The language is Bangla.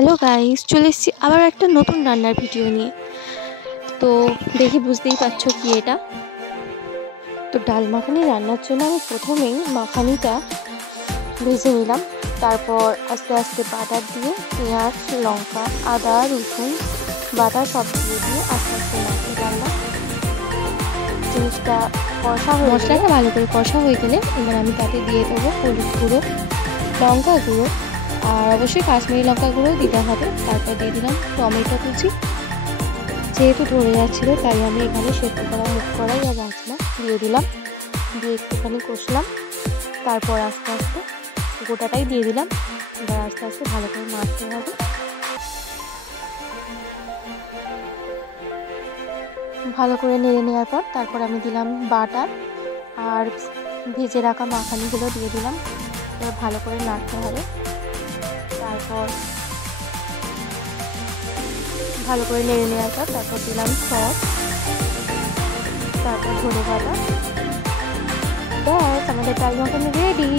হ্যালো গাইস, চলে এসেছি আবার একটা নতুন রান্নার ভিডিও নিয়ে। তো দেখি বুঝতেই পারছো কি এটা। তো ডাল মাখানি রান্নার জন্য আমি প্রথমেই মাখানিটা ভেজে নিলাম। তারপর আস্তে আস্তে বাটার দিয়ে পেঁয়াজ, লঙ্কা, আদা, রসুন বাটা সব দিয়ে আস্তে আস্তে মাখিয়ে রান্না জিনিসটা মশলাটা ভালো করে কষা হয়ে গেলে এবার আমি তাতে দিয়ে দেবো হলুদ গুঁড়ো, লঙ্কা গুঁড়ো, আর অবশ্যই কাশ্মীরি লঙ্কা গুঁড়োও দিতে হবে। তারপর দিয়ে দিলাম টমেটো কুচি। যেহেতু ধরে যাচ্ছিলো তাই আমি এখানে সেদ্ধ করা মুখ কড়াই আর রাজমা দিয়ে দিলাম, দিয়ে একটুখানি কষলাম। তারপর আস্তে আস্তে গোটাটাই দিয়ে দিলাম। এবার আস্তে আস্তে ভালো করে নাড়তে হবে। ভালো করে নেড়ে নেওয়ার পর তারপর আমি দিলাম বাটার আর ভেজে রাখা মাখানিগুলো দিয়ে দিলাম। এবার ভালো করে নাড়তে হবে। তারপর ভালো করে নেড়ে নেওয়ার পর তারপর দিলাম সস, তারপর ধনে পাতা। ব্যাস, আমাদের ডাল মাখানি রেডি।